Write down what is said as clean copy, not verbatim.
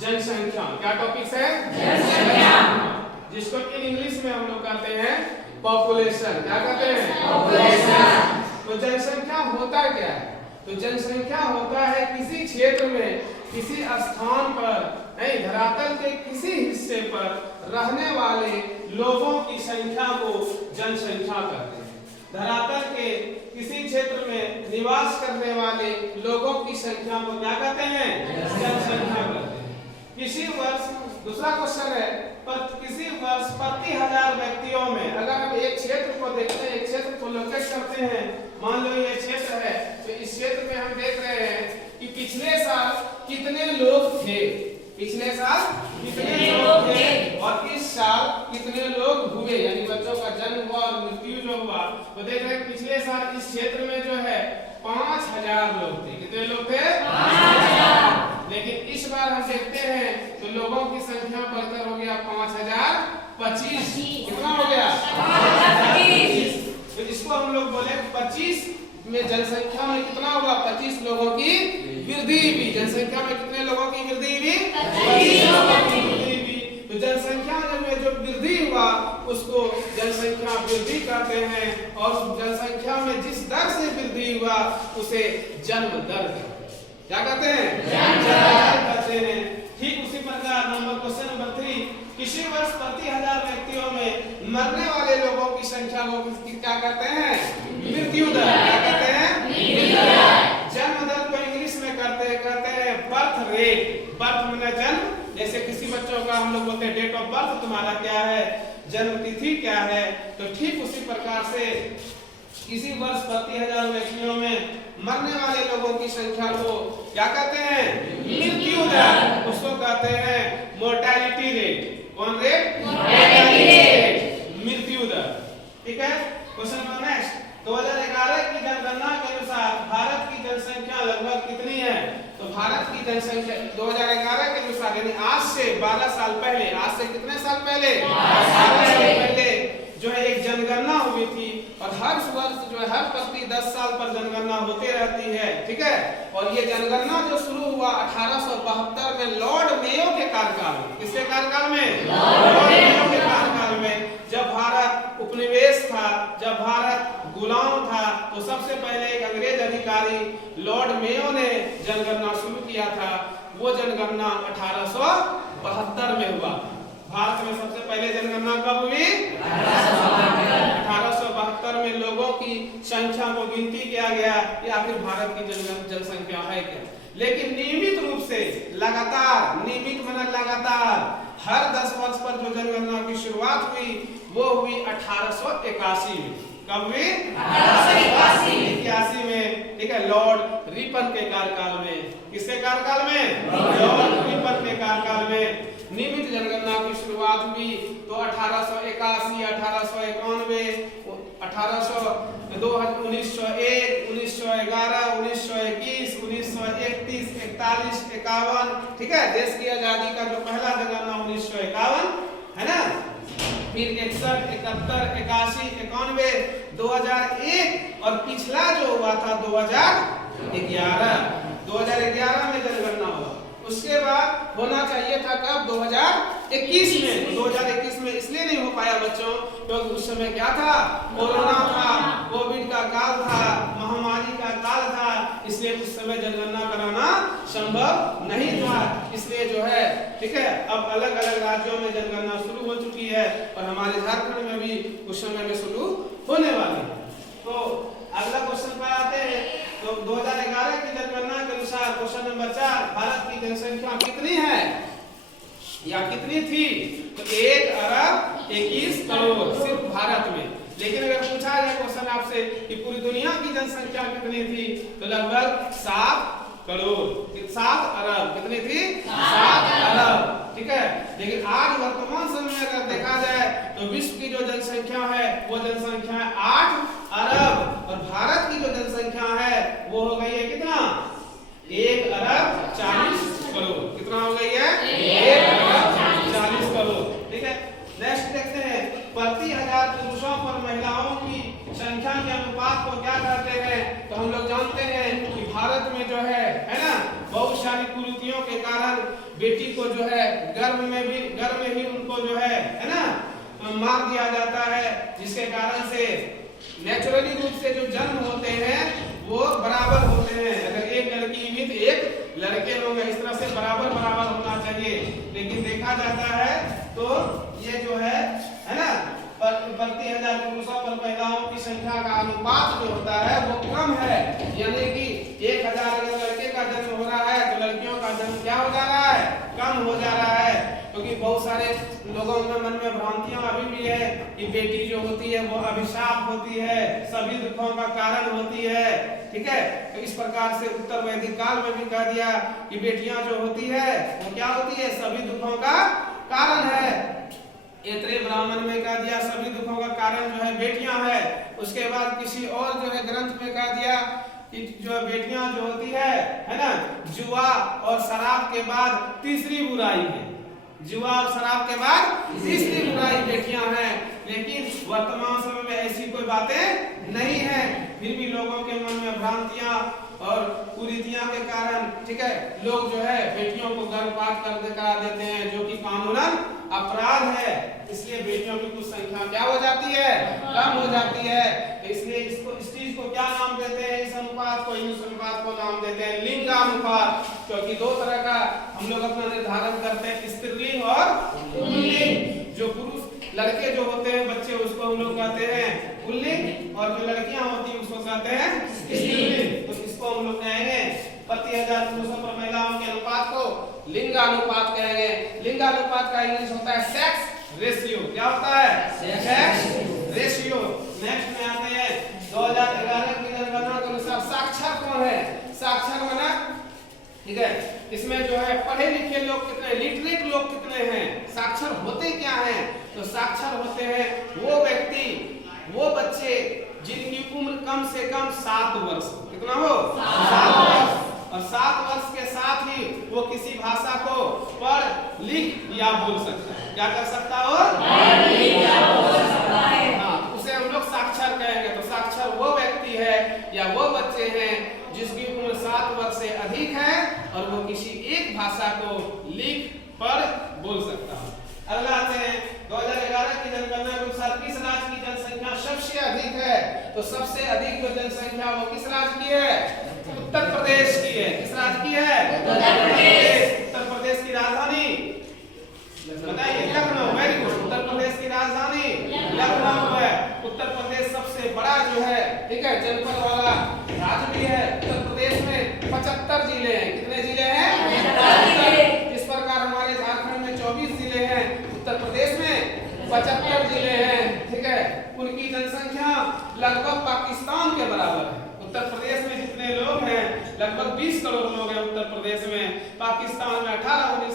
जनसंख्या। क्या टॉपिक है? जनसंख्या, जिसको इन इंग्लिश में हम लोग कहते हैं पॉपुलेशन। क्या कहते हैं? पॉपुलेशन। तो जनसंख्या होता क्या है? तो जनसंख्या होता है किसी क्षेत्र में, किसी स्थान पर, नहीं, धरातल के किसी हिस्से पर रहने वाले लोगों की संख्या को जनसंख्या कहते हैं। धरातल के किसी क्षेत्र में निवास करने वाले लोगों की संख्या को क्या कहते हैं? जनसंख्या कहते हैं। किसी वर्ष, दूसरा क्वेश्चन है, पर किसी वर्ष प्रति 1000 व्यक्तियों में, अगर हम एक क्षेत्र को देखते हैं, एक क्षेत्र को लोकेट करते हैं, मान लो ये क्षेत्र है, तो इस क्षेत्र में हम देख रहे हैं कि पिछले साल कितने लोग थे, पिछले साल कितने लोग थे और इस साल कितने लोग हुए, यानी बच्चों का जन्म हुआ और मृत्यु जो हुआ, तो देख रहे हैं पिछले साल इस क्षेत्र में जो है 5000 लोग थे। कितने लोग थे? 5000। लेकिन इस बार हम देखते हैं तो लोगों की संख्या बढ़कर हो गया 5025। कितना हो गया? 5025। तो इसको हम लोग बोले 25 में जनसंख्या में कितना होगा? 25 लोगों की वृद्धि भी। जनसंख्या में कितने लोगों की वृद्धि भी? 25 लोगों की वृद्धि भी। तो जनसंख्या में जो वृद्धि हुआ उसको जनसंख्या वृद्धि कहते हैं, और जनसंख्या में जिस दर से वृद्धि हुआ उसे जन्म दर कहते हैं। क्या कहते हैं? जन्म दर कहते हैं। ठीक उसी प्रकार क्वेश्चन नंबर 3, किसी वर्ष प्रति 1000 व्यक्तियों में मरने वाले लोगों की संख्या को क्या कहते हैं? मृत्यु दर। क्या कहते हैं? मृत्यु दर। जन्म दर को इंग्लिश में कहते हैं बर्थ रेट। बर्थ माने जन्म, जैसे किसी बच्चों का हम लोग बोलते हैं डेट ऑफ बर्थ, तुम्हारा क्या है, जन्म तिथि क्या है, तो ठीक उसी प्रकार से किसी वर्ष प्रति 1000 व्यक्तियों में मरने वाले लोगों की संख्या को क्या कहते हैं? मृत्यु दर। उसको कहते हैं मोर्टेलिटी रेट। कौन रेट? मोर्टेलिटी रेट, मृत्यु दर। ठीक है। क्वेश्चन नंबर नेक्स्ट, 2011 की जनगणना के अनुसार भारत की जनसंख्या लगभग कितनी है? तो भारत की जनसंख्या 2011 के अनुसार, यानी आज से 12 साल पहले, आज से कितने साल पहले? 12 साल पहले जो है एक जनगणना हुई थी, और हर वर्ष जो है हर प्रति 10 साल पर जनगणना होते रहती है। ठीक है। और ये जनगणना जो शुरू हुआ 1872 में लॉर्ड मेयो के कार्यकाल में। किसके कार्यकाल में? लॉर्ड मेयो के कार्यकाल में। जब भारत उपनिवेश था, जब भारत गुलाम था, तो सबसे पहले एक अंग्रेज अधिकारी लॉर्ड मेयो ने जनगणना शुरू किया था। वो जनगणना 1872 में हुआ। भारत में सबसे पहले जनगणना कब हुई? 1872 में लोगों की संख्या को गिनती किया गया या फिर भारत की जनसंख्या है क्या। लेकिन नियमित रूप से लगातार, नियमित माने लगातार, हर 10 वर्ष पर जो जनगणना की शुरुआत हुई वो हुई 1881 में। कब हुई? 1881 में। ठीक है। लॉर्ड रिपन के कार्यकाल में। किसके कार्यकाल में? लॉर्ड रिपन के कार्यकाल में नियमित जनगणना की शुरुआत हुई। तो 1881, 1891, 1901, 1911, 1921, 1931, 41, 51। ठीक है। देश की आजादी का जो पहला जनगणना 1951 है ना, फिर 61, 71, 81, 91, 2001, और पिछला जो हुआ था 2011। 2011 में जनगणना हुआ। उसके बाद होना चाहिए था कब? 2021 में। 2021 में इसलिए नहीं हो पाया बच्चों क्योंकि उस समय क्या था? कोरोना था, कोविड का काल था, महामारी का काल था, इसलिए उस समय जनगणना कराना संभव नहीं था। इसलिए जो है, ठीक है, अब अलग अलग राज्यों में जनगणना शुरू हो चुकी है और हमारे झारखंड में भी कुछ समय में शुरू होने वाली है। तो अगला क्वेश्चन पर आते हैं। तो 2011 की जनगणना के अनुसार क्वेश्चन नंबर 4, भारत की जनसंख्या कितनी है या कितनी थी? तो 1 अरब 21 करोड़ सिर्फ भारत में। लेकिन अगर पूछा जाए क्वेश्चन आपसे कि पूरी दुनिया की जनसंख्या कितनी थी, तो लगभग 7 करोड़, 7 अरब। कितनी थी? 7 अरब। ठीक है। लेकिन आज वर्तमान समय में अगर देखा जाए तो विश्व की जो जनसंख्या है वो जनसंख्या है 8 अरब, और भारत की जो जनसंख्या है वो हो गई है कितना? 1 अरब 40 करोड़। कितना हो गई है? 1 अरब 40 करोड़। ठीक है। नेक्स्ट देखते हैं, प्रति 1000 पुरुषों पर महिलाओं की संख्या के अनुपात को क्या कहते हैं? तो हम लोग जानते हैं कि भारत में जो है ना, बहुत सारी कुरीतियों के कारण बेटी इनको जो है गर्भ में ही उनको जो है ना मार दिया जाता है, जिसके कारण से नेचुरली रूप से जो जन्म होते हैं वो बराबर होते हैं। अगर एक लड़की भी तो एक लड़के लोग इस तरह से बराबर होना चाहिए, लेकिन देखा जाता है तो ये जो है ना प्रति 1000 पुरुषों पर महिलाओं की संख्या का अनुपात जो होता है वो कम है, यानी कि 1000 अगर लड़के का जन्म हो रहा है तो लड़कियों का जन्म क्या हो जा रहा है, कम हो जा रहा है। क्योंकि बहुत सारे लोगों के मन में भ्रांतियां अभी भी है कि बेटी जो होती है वो अभिशाप होती है, सभी दुखों का कारण होती है, ठीक है। तो इस प्रकार से उत्तर वैदिक काल में भी कह दिया कि बेटियां जो होती है वो क्या होती है, सभी दुखों का कारण है। ऐत्रेय ब्राह्मण में कह दिया सभी दुखों का कारण जो है बेटियां है। उसके बाद किसी और जो है ग्रंथ में कह दिया कि जो बेटियां जो होती है ना, जुआ और शराब के बाद तीसरी बुराई है, जुआ और शराब के बाद तीसरी बुराई बेटियां हैं। लेकिन वर्तमान समय में ऐसी कोई बातें नहीं है, फिर भी लोगों के मन में भ्रांतियां और कुरीतियां के कारण, ठीक है, लोग जो है बेटियों को गर्भपात करा देते हैं, जो कि कानूनन अपराध है। इसलिए बेटियों की कुछ संख्या क्या हो जाती है, कम हो जाती है। इसलिए इस चीज को क्या नाम देते हैं, इस अनुपात को, इस अनुपात को नाम देते हैं लिंगानुपात। क्योंकि दो तरह का हम लोग अपना निर्धारण करते हैं, स्त्रीलिंग और पुल्लिंग। जो पुरुष लड़के जो होते हैं बच्चे, उसको हम लोग कहते हैं पुल्लिंग, और जो लड़कियां होती हैं उसको कहते हैं स्त्रीलिंग। तो इसको हम लोग कहेंगे प्रति 1000 पुरुषों पर महिलाओं के अनुपात को लिंगानुपात कहेंगे। लिंगानुपात का इंग्लिश होता है सेक्स रेशियो। क्या होता है, सेक्स रेशियो। नेक्स्ट में आते हैं 2011 की जनगणना के अनुसार साक्षर कौन है, साक्षर माना, ठीक है, इसमें जो है पढ़े लिखे लोग कितने, लिटरेट लोग कितने हैं, साक्षर होते क्या हैं। तो साक्षर होते हैं वो व्यक्ति, वो बच्चे जिनकी उम्र कम से कम 7 वर्ष, कितना हो, 7 वर्ष, और 7 वर्ष के साथ ही वो किसी भाषा को पढ़ लिख या बोल सकता है। क्या कर सकता हो, पढ़ लिख या बोल सकता है। हाँ, उसे हम लोग साक्षर कहेंगे। तो साक्षर वो व्यक्ति है या वो बच्चे हैं जिसकी उम्र 7 वर्ष से अधिक है और वो किसी एक भाषा को लिख पढ़ बोल सकता है। अगला आते हैं 2011 की जनगणना के अनुसार किस राज्य की जनसंख्या सबसे अधिक है। तो सबसे अधिक जो जनसंख्या वो किस राज्य की है, उत्तर प्रदेश की है। किस राज्य की है, उत्तर प्रदेश। उत्तर प्रदेश की राजधानी बताइए, लखनऊ। Very good. उत्तर प्रदेश की राजधानी लखनऊ है। उत्तर प्रदेश सबसे बड़ा जो है, ठीक है, जनपद वाला राज्य भी है। उत्तर प्रदेश में 75 जिले हैं। कितने जिले हैं, 75। इस प्रकार हमारे झारखंड में 24 जिले हैं, उत्तर प्रदेश में 75 जिले हैं, ठीक है। उनकी जनसंख्या लगभग पाकिस्तान के बराबर है। उत्तर प्रदेश में जितने लोग हैं लगभग 20 करोड़ लोग हैं उत्तर प्रदेश में। पाकिस्तान में 18-19